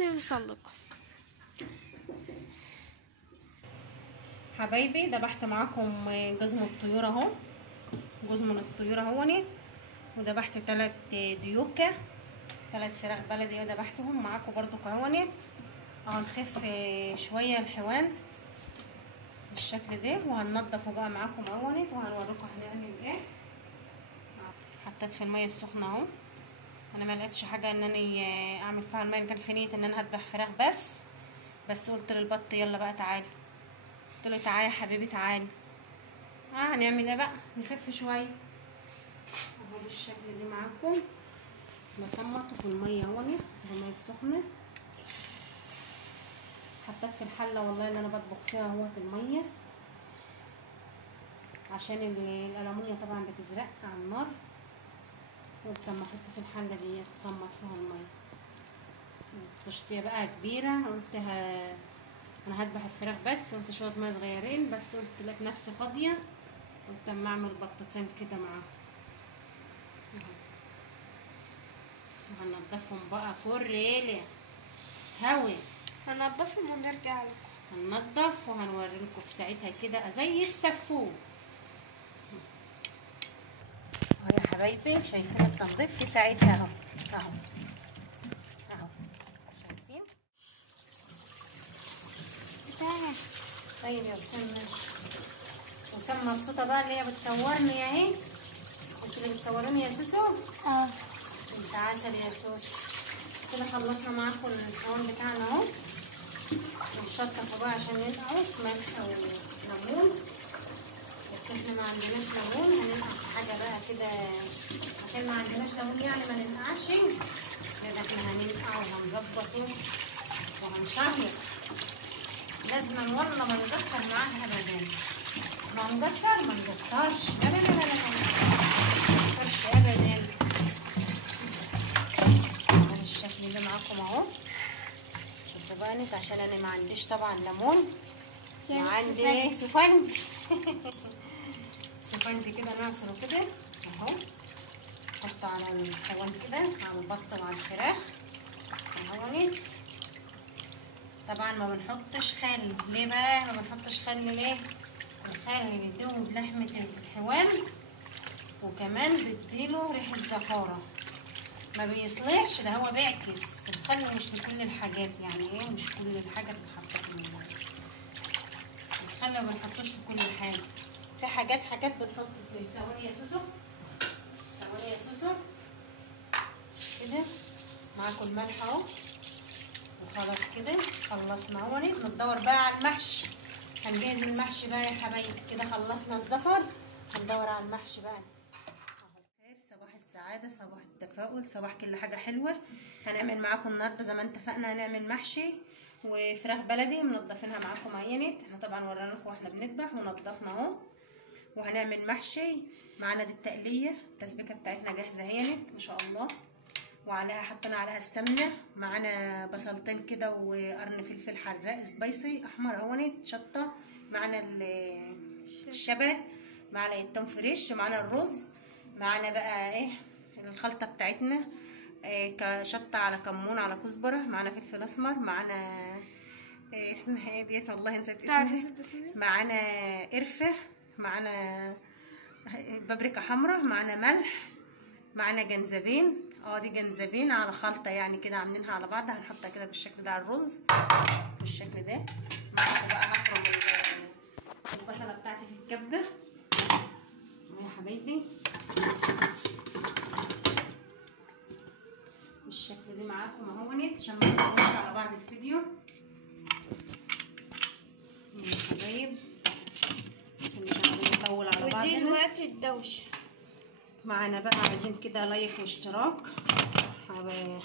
ربنا يوصل لكم. حبايبي ذبحت معاكم جزم الطيور اهو، جزم الطيور اهونت، وذبحت 3 ديوكه، 3 فراخ بلدي وذبحتهم معاكم برضو كهونت. هنخف شويه الحيوان بالشكل ده، وهننضفه بقى معاكم اهونت وهنوريكم هنعمل ايه. حطيت في الميه السخنه اهو، انا ما لقيتش حاجه ان انا اعمل فيها الميه، كان في نيه ان انا هذبح فراخ بس قلت للبط يلا بقى تعالي، قلت له تعالي يا حبيبي تعالي. هنعمل ايه بقى، نخف شويه اهو بالشكل ده معاكم. بصمته في الميه اهوني، في الميه السخنه، حطيت في الحله والله اللي انا بطبخ فيها اهوت الميه، عشان الالومنيا طبعا بتزرق على النار. قلت اما احط في الحله دي تصمت فيها الميه. طشتيه بقى كبيره، قلت انا هذبح الفراخ بس، قلت شويه ميه صغيرين بس، قلت لك نفسي فاضيه، قلت اما اعمل بطتين كده معاهم. هننضفهم بقى فريلة هوي، هننضفهم ونرجع لكم. هننضف وهنوريلكم في ساعتها كده زي السفوه اهو يا حبايبي. شايفين التنظيف في ساعتها اهو اهو اهو، شايفين؟ طيب يا وسام مبسوطه بقى اللي هي بتصورني اهي. انتوا اللي بتصوروني يا سوسو؟ انت عسل يا سوسو. كده خلصنا معاكم الحوار بتاعنا اهو، ونشطفه بقى عشان ننقعه ملح وليمون، بس احنا ما عندناش ليمون، هننقع في حاجه بقى كده عشان ما عندناش ليمون يعني ما ننقعش. كده احنا هننقع وهنظبطه وهنشهيص، لازم والله ما نقصر معاها ابدا، ما نقصر ما نقصرش، لا لا لا لا ما نقصرش ابدا. بالشكل ده معاكم اهو. شوفوا بقى انت، عشان انا ما عنديش طبعا ليمون وعندي سفندي سفندي كده نعصره كده اهو، نحطه على الحيوان كده، على البط وعلى الفراخ اهو. طبعا ما بنحطش خل، ليه بقى ما بنحطش خل؟ ليه؟ الخل بيدوب لحمه الحيوان، وكمان بيديله ريحه زفاره، ما بيصلحش، ده هو بيعكس. الخل مش بكل الحاجات، يعني ايه مش كل الحاجه بتتحط في الخل، ما بنحطوش في كل حاجه، في حاجات بنحط فيه. ثواني يا سوسو، ثواني يا سوسو كده. معاكم الملح اهو، وخلاص كده خلصنا اهو. ندور بقى على المحشي، هنجهز المحشي بقى يا حبايبي. كده خلصنا الزفر، هندور على المحشي بقى. صباح السعادة، صباح التفاؤل، صباح كل حاجة حلوة. هنعمل معاكم النهاردة زي ما اتفقنا، هنعمل محشي وفراخ بلدي منضفينها معاكم عينت. احنا طبعا ورانا لكم واحنا بنذبح ونضفنا اهو، وهنعمل محشي. معانا دي التقلية، التسبيكة بتاعتنا جاهزة اهيت ما شاء الله، وعليها حطينا عليها السمنة. معانا بصلتين كده وقرن فلفل حراق سبايسي احمر اهونت، شطة، معانا الشبت، معانا التوم فريش، معانا الرز، معانا بقى ايه الخلطه بتاعتنا، كشطه على كمون على كزبره، معانا فلفل اسمر، معانا اسمها ايه ديت والله نسيت اسمها، معانا قرفه، معانا بابريكا حمراء، معانا ملح، معانا جنزبين. دي جنزبين على خلطه يعني كده عاملينها على بعض، هنحطها كده بالشكل ده على الرز بالشكل ده. معانا بقى هفرم البصله بتاعتي في الكبه يا حبايبي بالشكل ده معاكم اهونت، عشان ما نطولش على بعض الفيديو يا حبايب، عشان مش نطول على بعض. ودلوقتي الدوشه معانا بقى، عايزين كده لايك واشتراك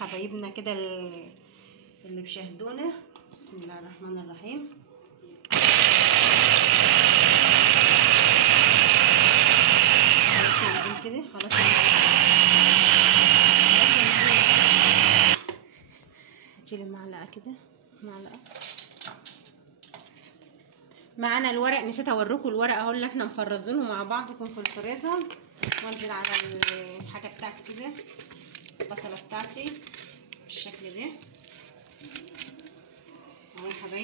حبايبنا كده اللي بيشاهدونا. بسم الله الرحمن الرحيم. كده خلاص هشيل المعلقه كده، معلقه. معانا الورق، نسيت اوريكم الورق اهو اللي احنا مفرزينه مع بعض، يكون في الفريزر. وانزل على الحاجه بتاعتي كده، البصله بتاعتي بالشكل ده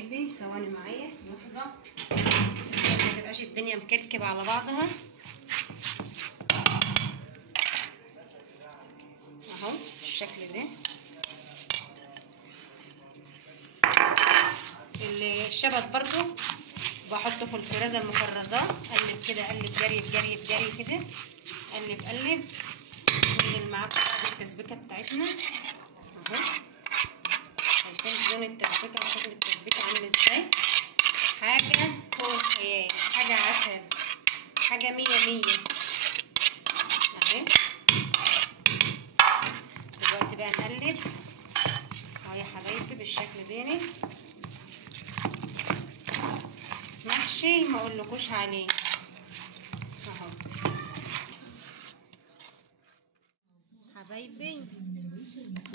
حبايبي ثواني معايا لحظه عشان ما تبقاش الدنيا مكركبه على بعضها. اهو بالشكل ده. الشبت برضو بحطه في الفريزر المفرزات. قلب كده، قلب جري جري جري كده، قلب قلب. ننزل معاكم التسبيكه بتاعتنا اهو. شايفين لون التسبيكه وشكل التسبيكه عامل ازاي؟ حاجه فوق الخيال، حاجه عسل، حاجه 100 100 اهي. دلوقتي بقى نقلب اهو يا حبايبي بالشكل ده. محشي ما اقولكوش عليه اهو حبايبي.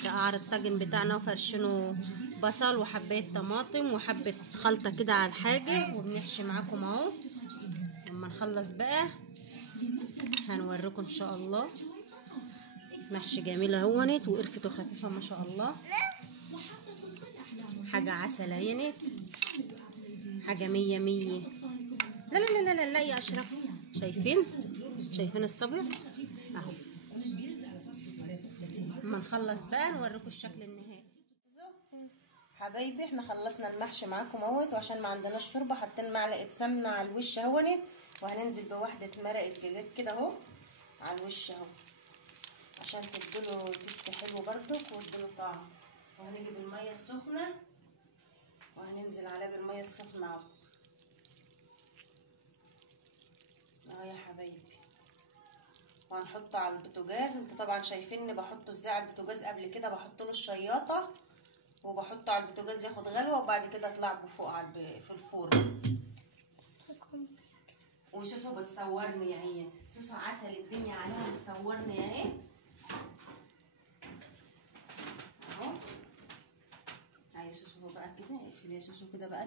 ده قعر الطاجن بتاعنا وفرشينه بصل وحبايه طماطم وحبه خلطه كده على الحاجه، وبنحشي معاكم اهو. لما نخلص بقى هنوريكم ان شاء الله. محشي جميل اهونت وقرفته خفيفه ما شاء الله، حاجه عسل عينت، حاجه 100 100. لا لا لا لا لا يا اشرف، شايفين الصبر اهو. اما نخلص بقى نوريكم الشكل النهائي. حبايبي احنا خلصنا المحشي معاكم اهوت، وعشان ما عندناش شوربه حاطين معلقه سمنه على الوش اهونت، وهننزل بواحده مرقه دجاج كده اهو على الوش اهو عشان تديله تيست حلو بردك وتديله طعم. وهنجيب الميه السخنه وهننزل عليه بالميه السخنه اهو اهو يا حبايبي. وهنحطه على البوتاجاز. انتوا طبعا شايفيني بحطه ازاي على البوتاجاز. قبل كده بحط له الشياطه وبحطه على البوتاجاز ياخد غلوه، وبعد كده اطلع بفوق في الفرن. وسوسو بتصورني اهي، سوسو عسل الدنيا عليها بتصورني اهي اهو. اهي سوسو بقى كده، اقفلي يا سوسو كده بقى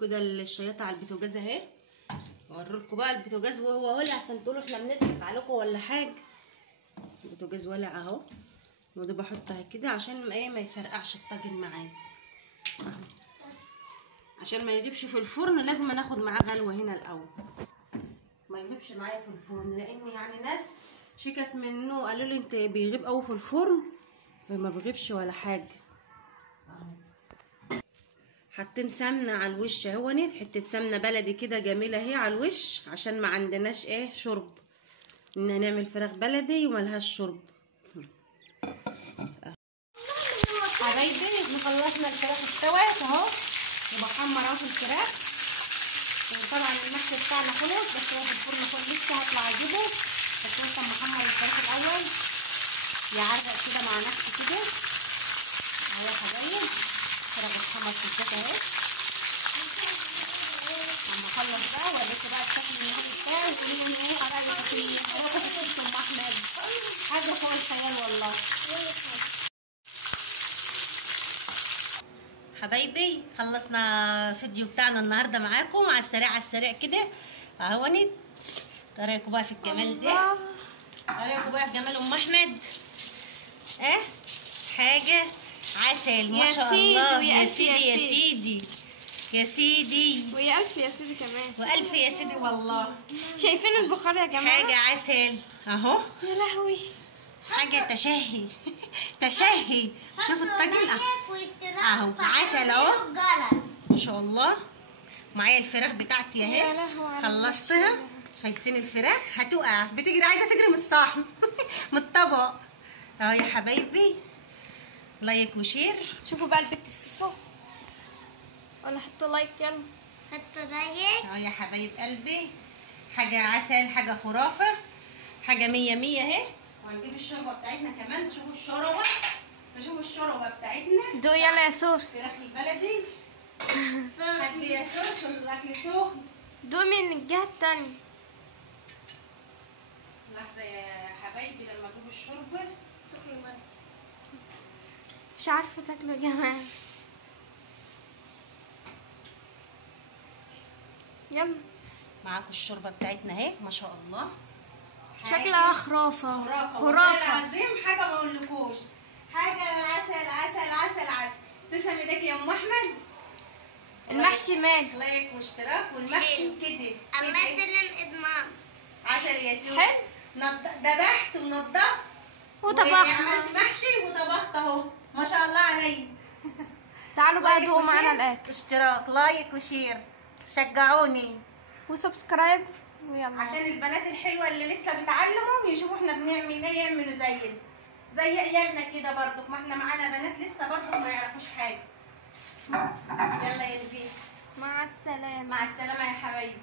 كده الشياطه على البوتاجاز اهي. اوريلكم بقى البوتاجاز وهو ولع عشان تقولوا احنا بنضحك عليكم ولا حاجه. البوتاجاز ولع اهو، وده بحطها كده عشان ايه ما يفرقعش الطاجن معايا اهو. عشان ما يغيبش في الفرن لازم ناخد معاه غلوه هنا الاول، ما يغيبش معايا في الفرن. لان يعني ناس شكت منه قالوا لي انت بيغيب قوي في الفرن، فما بيغيبش ولا حاجه اهو. حاطين سمنه على الوش اهونت، حته سمنه بلدي كده جميله اهي على الوش عشان ما عندناش ايه شرب، ان هنعمل فراخ بلدي وملهاش شرب. حبايبي احنا خلصنا الفراخ استوت اهو، وبحمر اهو في الفراخ. طبعا المحشي بتاعنا خلص، بس هو في الفرن فوق لسه هطلع اجيبه، بس لسه محمر الفراخ الاول يعرق كده مع نفسه كده اهو يا حبايب. الفراخ اتحمر في الزيت اهي. لما اخلص بقى اوريكم بقى الشكل النهائي بتاعي وتقولوا لي ايه رايكم فيه. هو كده ام احمد حاجه فوق الخيال والله. حبايبي خلصنا الفيديو بتاعنا النهارده معاكم على السريع على السريع كده اهونت. ايه رايكم بقى في الجمال ده؟ ايه رايكم بقى في جمال ام احمد؟ حاجه عسل ما شاء الله. يا سيدي يا سيدي يا سيدي، ويا ألف يا سيدي كمان، والف يا سيدي والله. شايفين البخار يا جماعه؟ حاجه عسل اهو. يا لهوي، حاجه تشهي تشهي. شوف الطاجن اهو عسل اهو ما شاء الله. معايا الفراخ بتاعتي اهي خلصتها. شايفين الفراخ هتقع بتجري، عايزه تجري من الصحن من الطبق اهو يا حبايبي. لايك وشير. شوفوا بقى البت السوسو، ولا حطوا لايك يلا حطوا لايك اهو يا حبايب قلبي. حاجه عسل، حاجه خرافه، حاجه 100 100 اهي. وهنجيب الشوربه بتاعتنا كمان. تشوفوا الشوربه، تشوفوا الشوربه بتاعتنا. دو يلا يا سور، فراخ البلدي. هات يا سوس الاكل سخن. دو من الجهه التانيه. لحظه يا حبايبي لما اجيب الشوربه. سخن برضه. مش عارفه تاكلوا يا جماعه. يلا معاكم الشوربه بتاعتنا اهي ما شاء الله. شكلها خرافه خرافه خرافه العظيم. حاجه ما اقولكوش، حاجه عسل عسل عسل عسل. تسلم ايدك يا ام احمد. المحشي مال. لايك واشتراك والمحشي كده. الله يسلم ايد ماما. عسل يا سوسو. حلو. ذبحت ونضفت وطبخنا. وعملت محشي وطبخت اهو، ما شاء الله علي. تعالوا بقى لايك دوقوا معانا وشير الاكل واشتراك، لايك وشير، شجعوني وسبسكرايب ويلا. عشان البنات الحلوه اللي لسه بيتعلموا يشوفوا احنا بنعمل ايه، يعملوا زي عيالنا كده برضك، ما احنا معانا بنات لسه برضك ما يعرفوش حاجه. يلا يا نبيل، مع السلامة. مع السلامه يا حبايبي.